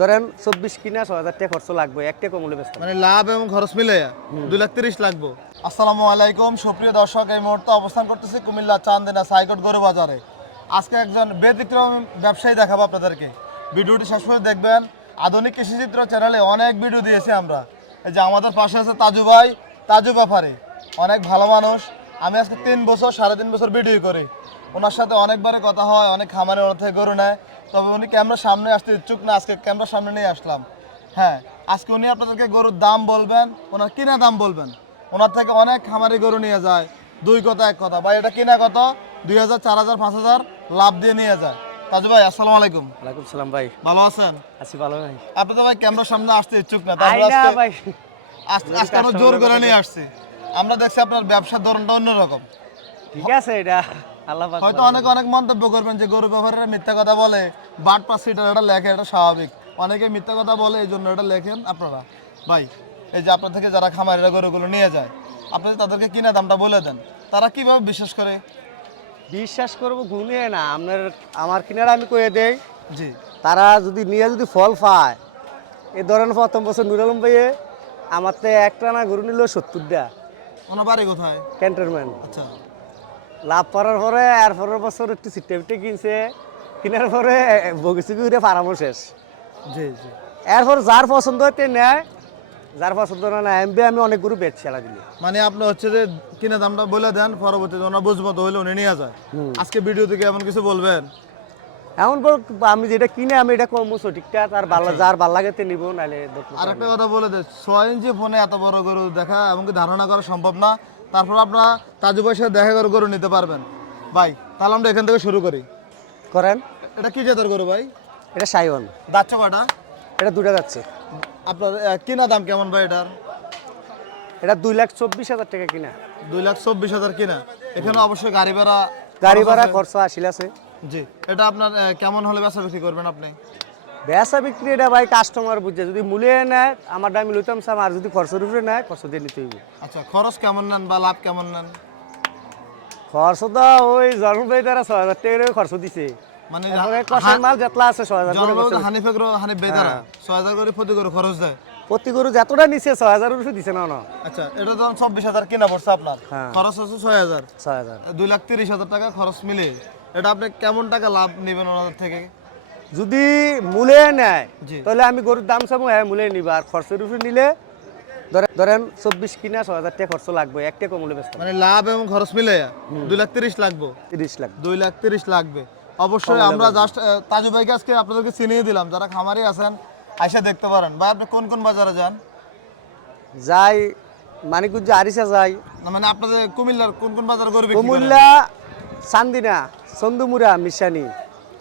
ধরেন 24 কিনা 6000 টাকা খরচ লাগবে, একটা কমলে বেচতে মানে লাভ এবং খরচ মিলে 2,30,000 লাগবে। আসসালামু আলাইকুম সুপ্রিয় দর্শক, এই মুহূর্তে অবস্থান করতেছি কুমিল্লা চান্দিনা সাইকট গরু বাজারে। আজকে একজন ব্যতিক্রম ব্যবসায়ী দেখাবো আপনাদেরকে। ভিডিওটি শেষ করে দেখবেন। আধুনিক কৃষিচিত্র চ্যানেলে অনেক ভিডিও দিয়েছি আমরা। এই যে আমাদের পাশে আছে তাজু ভাই, তাজু ব্যাপারে অনেক ভালো মানুষ। আমি আজকে 3.5 বছর ভিডিও করি। ওনার সাথে অনেকবারে কথা হয়, অনেক খামারে ওনার থেকে গরু নেয়। তবে উনি ক্যামেরার সামনে আসতে ইচ্ছুক না, আজকে ক্যামেরার সামনে নিয়ে আসলাম। হ্যাঁ, আজকে উনি আপনাদেরকে গরুর দাম বলবেন, ওনার কিনা দাম বলবেন। ওনার থেকে অনেক খামারি গরু নিয়ে যায়, দুই কথা এক কথা। ভাই এটা কিনা কত? 2,000, 4,000, 5,000 লাভ দিয়ে নিয়ে যায়। তাজু ভাই আসসালামু আলাইকুম। ওয়ালাইকুম সালাম ভাই। ভালো আছেন? আছি ভালো ভাই। আপনি তো ভাই ক্যামেরার সামনে আসতে ইচ্ছুক না, আই তারপর না আজকে ভাই। আজকে আমরা জোর করে নিয়ে আসছি। আমরা দেখছি আপনার ব্যবসার ধরনটা অন্যরকম। ঠিক আছে, এটা আল্লাহ পাক হয়তো ভালো। অনেক মন্তব্য করবেন যে গরু ব্যাপারীরা মিথ্যা কথা বলে, বাট পাস সিটার এটা লেখে, এটা স্বাভাবিক। অনেকে মিথ্যা কথা বলে, এই জন্য এটা লেখেন আপনারা। ভাই এই যে আপনার থেকে যারা খামারিরা গরুগুলো নিয়ে যায়, আপনি তাদেরকে কিনা দামটা বলে দেন, তারা কিভাবে বিশ্বাস করে? বিশ্বাস করবো ঘুমিয়ে না, আমার কিনারা আমি কয়ে দেই। জি তারা যদি নিয়ে যদি ফল পায়, এই ধরেন প্রথম বছর নুর আলম ভাইয়ে আমার তো একটা না গরু নিল 70টা ওনার বাড়ি কোথায়? ক্যান্টনমেন্ট। আচ্ছা লাভ করার পরে আর পরের বছর একটু সিটে কিনছে, কেনার পরে বগিচি ঘুরে পারামো শেষ। জি জি। এরপর যার পছন্দ হতে নেয়, যার পছন্দ না এমবি আমি অনেক গরু বেচ খেলা দিলি। মানে আপনি হচ্ছে যে কিনা দামটা বলে দেন, পরবর্তীতে ওনার বুঝমতো হলে উনি নিয়ে যায়। আজকে ভিডিও থেকে এমন কিছু বলবেন? এমন বল আমি যেটা কিনে আমি এটা কম সঠিকটা, তার ভালো যার ভাল লাগে তে নিব, নাহলে আর একটা কথা বলে দেয়, 6 ইঞ্চি ফোনে এত বড় গরু দেখা এমনকি ধারণা করা সম্ভব না। তারপর আপনারা তাজু ভাইয়ের সাথে দেখা করে গরু নিতে পারবেন। ভাই তাহলে আমরা এখান থেকে শুরু করি। করেন। এটা কি জাতের গরু ভাই? এটা সাইওয়ান। দাচ্ছে কয়টা? এটা দুটা যাচ্ছে। আপনার কিনা দাম কেমন ভাই এটার? এটা 2,24,000 টাকা কিনা। 2,24,000 কিনা। এখানে অবশ্যই গাড়ি ভাড়া খরচ আসিল আছে। জি। এটা আপনার কেমন হলে বেচা বিক্রি করবেন আপনি? বেচা বিক্রি এটা ভাই কাস্টমার বুঝছে, যদি মূল্যে নেয় আমার দামি লইতাম সাম, আর যদি খরচের উপরে নেয় খরচ দিয়ে নিতে হইব। আচ্ছা, খরচ কেমন নেন বা লাভ কেমন নেন? খরচ তো ওই জন্ম ভাই তারা 6,000 টাকা করে খরচ দিছে। মানে কষার মাল যেতলা আছে 6,000 করে জনগণ খরচ। হানিফ ভাই তারা 6,000 করে প্রতি গরু খরচ দেয়। প্রতি গরু যতটা নিচে 6,000 রুপি দিছে না না। আচ্ছা, এটা তো 24,000 কিনা পড়ছে আপনার, হ্যাঁ। খরচ আছে 6,000, 6,000। 2,30,000 টাকা খরচ মিলে এটা আপনি কেমন টাকা লাভ নেবেন ওনাদের থেকে? যদি মূল্যে নেয় জি। তাহলে আমি গরুর দাম চাবো, হ্যাঁ মূল্যে নিবা। আর খরচের উপরে নিলে ধরেন 24 কিনা 6,000 টাকা খরচ লাগবে, একটা কমলে বেচতে মানে লাভ এবং খরচ মিলে 2,30,000 লাগবে। 30 লাখ। 2,30,000 লাগবে। অবশ্যই আমরা জাস্ট তাজু ভাইকে আজকে আপনাদেরকে চিনিয়ে দিলাম, যারা খামারি আছেন আইসা দেখতে পারেন। ভাই আপনি কোন কোন বাজারে যান? যাই মানিকগঞ্জ আরিসা যাই, না মানে আপনাদের কুমিল্লার কোন কোন বাজারে গরু বিক্রি করেন? কুমিল্লা, চান্দিনা, চন্দুমুরা, মিশানি,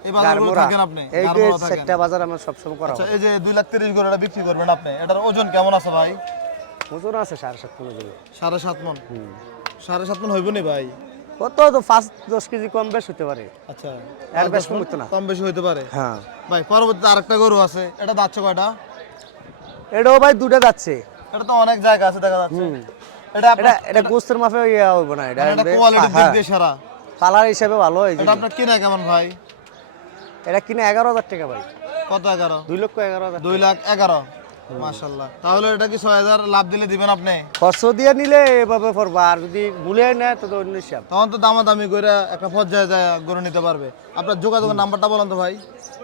এই বাজারগুলো গারমোড়া। থাকেন আপনি? এই গারমোড়া থাকেন। চারটা বাজার আমার সবসময় করা আচ্ছা, হয়। এই যে 2,30,000 গরুটা বিক্রি করবেন আপনি, এটার ওজন কেমন আছে ভাই? ওজন আছে 7.5 মন ওজন। 7.5 মন। 7.5 মন হইব নি ভাই? কত তো 5-10 কেজি কম বেশ হতে পারে। আচ্ছা, এর বেশ কম হতো না। কম বেশি হইতে পারে। হ্যাঁ। ভাই পরবর্তীতে আরেকটা গরু আছে, এটা দাচ্ছে কয়টা? এটাও ভাই দুটা যাচ্ছে। এটা তো অনেক জায়গা আছে দেখা যাচ্ছে। এটা এটা আপনার এটা গোস্তের মাফে ইয়া হইব না, এটা এটা কোয়ালিটি দিক দিয়ে সেরা। কালার হিসাবে ভালো এই যে। এটা আপনার কিনা কেমন ভাই? এটা কিনে 11,000 টাকা ভাই। কত? 11? 2,11,000। 2,11,000। মাশাআল্লাহ। তাহলে এটা কি 6,000 লাভ দিলে দিবেন আপনি? খরচ দিয়ে নিলে এভাবে পড়বা, আর যদি মূল্যে নেয় তো অন্য হিসাব। তখন তো দামাদামি করে একটা পর্যায়ে যায় গরু নিতে পারবে। আপনার যোগাযোগের নাম্বারটা বলেন তো ভাই।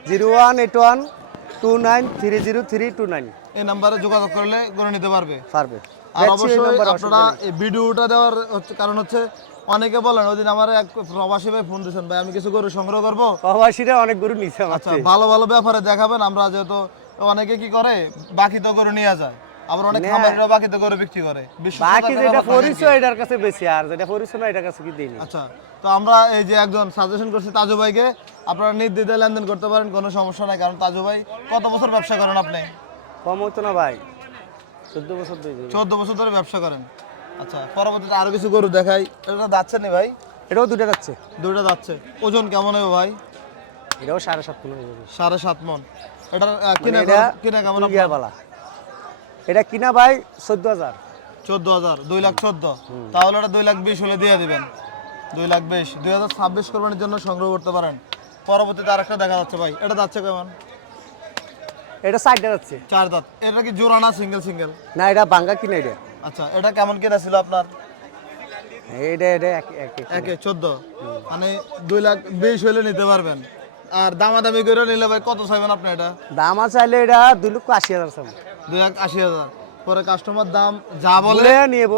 018129300329 এই নাম্বারে যোগাযোগ করলে গরু নিতে পারবে। পারবে। আর অবশ্যই আপনারা এই ভিডিওটা দেওয়ার কারণ হচ্ছে অনেকে বলেন ওইদিন আমার এক প্রবাসী ভাই ফোন দিয়েছেন, ভাই আমি কিছু গরু সংগ্রহ করবো। প্রবাসীরা অনেক গরু নিছে আমার আচ্ছা, থেকে। ভালো ভালো ব্যাপারে দেখাবেন। আমরা যেহেতু অনেকে কি করে বাকি তো গরু নিয়ে যায়, আবার অনেক খামারিরা বাকি তো গরু বিক্রি করে। বাকি যেটা পরিচয় এটার কাছে বেশি, আর যেটা পরিচয় না এটার কাছে কি দেয়নি। আচ্ছা, তো আমরা এই যে একজন সাজেশন করছি তাজু ভাইকে, আপনারা নির্দ্বিধায় লেনদেন করতে পারেন, কোনো সমস্যা নাই। কারণ তাজু ভাই কত বছর ব্যবসা করেন আপনি? কম হতো না ভাই, 14 বছর ধরে। 14 বছর ধরে ব্যবসা করেন। আচ্ছা, পরবর্তীতে আরো কিছু গরু দেখাই। এটা যাচ্ছে না ভাই? এটাও দুটা যাচ্ছে। দুইটা যাচ্ছে। ওজন কেমন হবে ভাই? এটাও 7.5 মন হয়ে যাবে। 7.5 মন। এটার এটা কিনা কেমন দুই আপনার? গিয়ার বালা। এটা কিনা ভাই 14,000। 14,000, 2,14,000। তাহলে এটা 2,20,000 হলে দিয়ে দিবেন। 2,20,000, 2026 কোরবানির জন্য সংগ্রহ করতে পারেন। পরবর্তীতে আরেকটা দেখা যাচ্ছে ভাই, এটা যাচ্ছে কেমন? এটা সাইডে যাচ্ছে। 4 দাঁত। এটা কি জোড়া না সিঙ্গেল সিঙ্গেল? না এটা বাঙ্গা কিনা এটা। আচ্ছা, এটা কেমন কিনা ছিল আপনার? এটা একে 14, মানে 2,20,000 হলে নিতে পারবেন। আর দামাদামি করে নিলে ভাই কত চাইবেন আপনি এটা? দাম চাইলে এটা 2,80,000 চাইবো। 2,80,000। পরে কাস্টমার দাম যা বলে বলে নিব,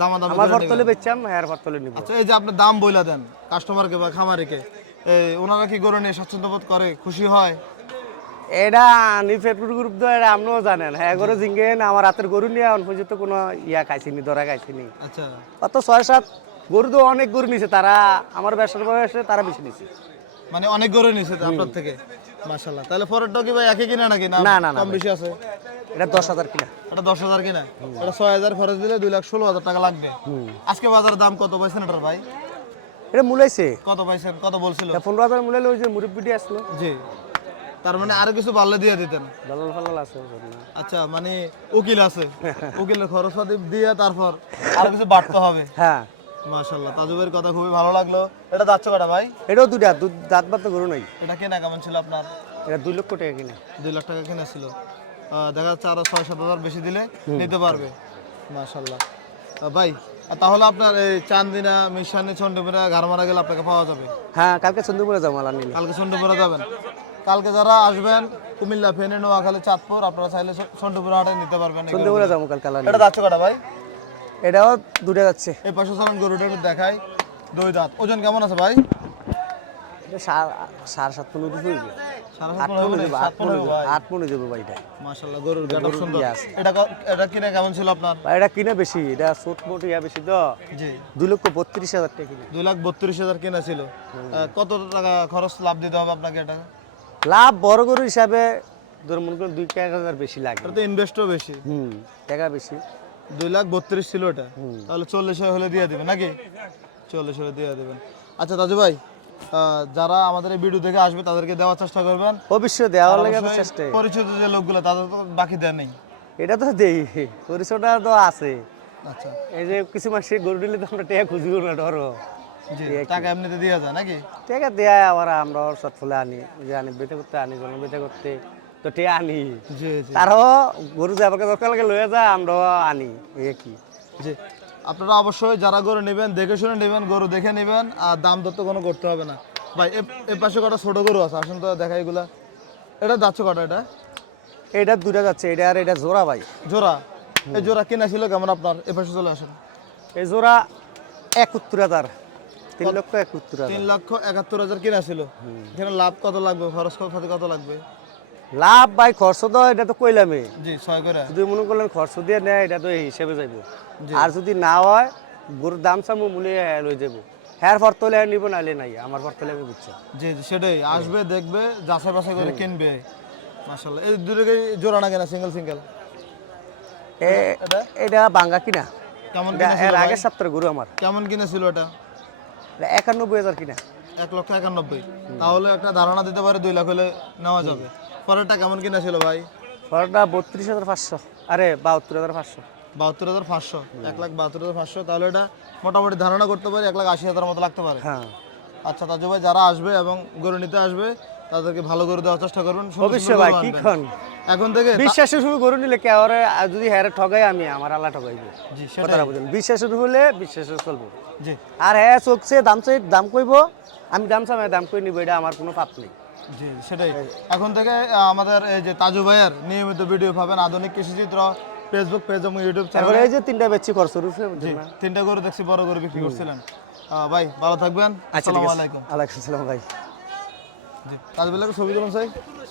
দামাদামি আমার করে পরতলে নিবেন। বেচছাম, এর পরতলে নিব। আচ্ছা, এই যে আপনি দাম বইলা দেন কাস্টমারকে বা খামারিকে, এই ওনারা কি গরু নিয়ে স্বাচ্ছন্দ্য বোধ করে, খুশি হয়? এটা আনি ফেসবুক গ্রুপ তো এটা আপনিও জানেন। হ্যাঁ গরু জিঙ্গেন আমার হাতের গরু নিয়ে এখন পর্যন্ত কোনো ইয়া খাইছিনি, ধরা খাইছিনি। আচ্ছা, অত 6-7 গরু তো অনেক গরু নিছে, তারা আমার ব্যবসার বয়সে তারা বেশি নিছে। মানে অনেক গরু নিছে আপনার থেকে, মাশাআল্লাহ। তাহলে পরেরটা কি ভাই একই কিনা নাকি? না, না, না কম ভাই। বেশি আছে? এটা 10,000 কিনা। এটা 10,000 কিনা, এটা 6,000 খরচ দিলে 2,16,000 টাকা লাগবে। আজকে বাজারের দাম কত পাইছেন এটার ভাই? এটা মূলাইছে কত পাইছেন, কত বলছিল? 15,000 মূলাইলে, ওই যে মুরব্বিটি আসলো। জি, তার মানে আরো কিছু বাড়লে দিয়ে দিতেন। দলাল ফালাল আছে ওদের না। আচ্ছা, মানে উকিল আছে, উকিলের খরচ পাতি দিয়ে তারপর আরো কিছু বাড়তে হবে। হ্যাঁ, মাশাআল্লাহ, তাজুবের কথা খুবই ভালো লাগলো। এটা দাঁত কটা ভাই? এটাও দুটা দাঁত বাত গরু নাই। এটা কেনা কেমন ছিল আপনার? এটা 2 লক্ষ টাকা কিনা। 2 লাখ টাকা কিনা ছিল। দেখা যাচ্ছে আরো 6-7 হাজার বেশি দিলে নিতে পারবে। মাশাআল্লাহ ভাই, তাহলে আপনার এই চান্দিনা, মিশানি, চন্ডীপুরা, ঘাড়মারা গেলে আপনাকে পাওয়া যাবে। হ্যাঁ, কালকে চন্দ্রপুরে যাবো মালা নিলে। কালকে চন্ডীপুরা যাবেন? কালকে যারা আসবেন কুমিল্লা, ফেনী, নোয়াখালী, চাঁদপুর, আপনারা চাইলে চন্ডীপুরা হাটে নিতে পারবেন। চন্দ্রপুরে যাবো কালকে আলা এটা নিলে। দাঁত কটা ভাই? এটাও দুটা যাচ্ছে। এই পাশে চালান গরুটা একটু দেখাই। 2 দাঁত। ওজন কেমন আছে ভাই? এটা 7.5 মণ হইবে। 7.5 মণ হবে, 7 মণ হবে ভাই। 8 মণ যাবে ভাই এটা। মাশাআল্লাহ, গরুর গেটআপ সুন্দর। ইয়ে আছে। এটা কিনে কেমন ছিল আপনার? ভাই এটা কিনা বেশি, এটা ছোট মোট ইয়া বেশি তো। জি, 2,32,000 টাকা কিনা। 2,32,000 কিনা ছিল। কত টাকা খরচ লাভ দিতে হবে আপনাকে এটা? লাভ বড় গরু হিসাবে ধর মনে করেন 2,000 বেশি লাগে। এটা তো ইনভেস্টও বেশি। টাকা বেশি। 2,32,000 ছিল এটা, তাহলে 40 হলে দিয়ে দিবেন নাকি? 40 হলে দিয়ে দিবেন। আচ্ছা তাজু ভাই, যারা আমাদের এই ভিডিও দেখে আসবে তাদেরকে দেওয়ার চেষ্টা করবেন। অবশ্যই দেওয়ার লাগে অবশ্যই চেষ্টা। পরিচিত যে লোকগুলো তাদের তো বাকি দেয় নেই। এটা তো দেই, পরিচয়টা তো আছে। আচ্ছা, এই যে কিছু মাস গরু দিলে তো আমরা টাকা খুঁজবো না, ধরো জি, টাকা এমনিতে দেওয়া যায় নাকি? টাকা দেয় আবার আমরা সব ফুলে আনি, যে আনি বেটে করতে, আনি জন বেটে করতে তো টাকা আনি। জি জি তারও গরু যাবার দরকার লাগে লয়ে যায়, আমরাও আনি। এই কি জি, আপনারা অবশ্যই যারা গরু নেবেন দেখে শুনে নেবেন, গরু দেখে নেবেন, আর দাম দর তো কোনো করতে হবে না। ভাই এ পাশে কটা ছোট গরু আছে, আসুন তো দেখা এগুলা। এটা যাচ্ছে কটা? এটা এটা দুটা যাচ্ছে, এটা আর এটা জোড়া ভাই। জোড়া? এই জোড়া কিনা ছিল কেমন আপনার? এ পাশে চলে আসেন। এই জোড়া 71,000, 3,71,000। 3,71,000 কিনা ছিল। এখানে লাভ কত লাগবে, খরচ কত লাগবে? লাভ ভাই খরচ তো এটা তো কইলামে। জি, 6 করে। যদি মনে করলেন খরচ দিয়ে নেয়, এটা তো এই হিসেবে যাইব। আর যদি না হয় গরুর দাম চামু মূল্য লই যাবো। হ্যার ফরতলে নিব, নাইলে নাই, আমার ফরতলে আমি বুঝছি। জি জি, সেটাই। আসবে, দেখবে, যাচাই বাছাই করে কিনবে। মাশাআল্লাহ, এই দুটোকে জোড়া না কেনা, সিঙ্গেল সিঙ্গেল? এটা বাঙ্গা কিনা। কেমন এটা কিনা ছিল এর ভাই? আগের সপ্তাহে গরু আমার। কেমন কিনা ছিল এটা? এটা 91,000 কিনা। 1,91,000। তাহলে একটা ধারণা দিতে পারে 2 লাখ হলে নেওয়া যাবে। পরেরটা কেমন কিনা ছিল ভাই? ফরটা 32,500, আরে 72,500। 72,500, 1,72,500। তাহলে এটা মোটামুটি ধারণা করতে পারি 1,80,000 মতো লাগতে পারে। হ্যাঁ, আচ্ছা তাজু ভাই, যারা আসবে এবং গরু নিতে আসবে তাদেরকে ভালো গরু দেওয়ার চেষ্টা করবেন। সুন্দর অবশ্যই সুন্দর ভাই। গরু কি আনবেন। খন এখন থেকে বিশ্বাসে শুরু গরু নিলে কে ওরে, আর যদি হ্যাঁ ঠগাই আমি, আমার আল্লাহ ঠগাইবে। জি, কথাটা সেটাই। বুঝলেন, বিশ্বাস শুরু হলে বিশ্বাসে চলবো। জি আর হ্যাঁ চোখছে দাম কইব, আমি দাম চাই দাম কই নিব, এটা আমার কোনো পাপ নেই। জি, সেটাই। এখন থেকে আমাদের এই যে তাজু ভাইয়ের নিয়মিত ভিডিও পাবেন আধুনিক কৃষিচিত্র ফেসবুক পেজ এবং ইউটিউব তারপরে চ্যানেলে। এই যে 3টা বেচছি খরচ রুফে। জি, 3টা গরু দেখছি, বড় গরু বিক্রি করছিলেন। ভাই ভালো থাকবেন। আচ্ছা ঠিক আসসালামু আছে, আলাইকুম। ওয়ালাইকুম আসসালাম ভাই। জি, তাজু ভাইয়ের ছবি তুলুন চাই।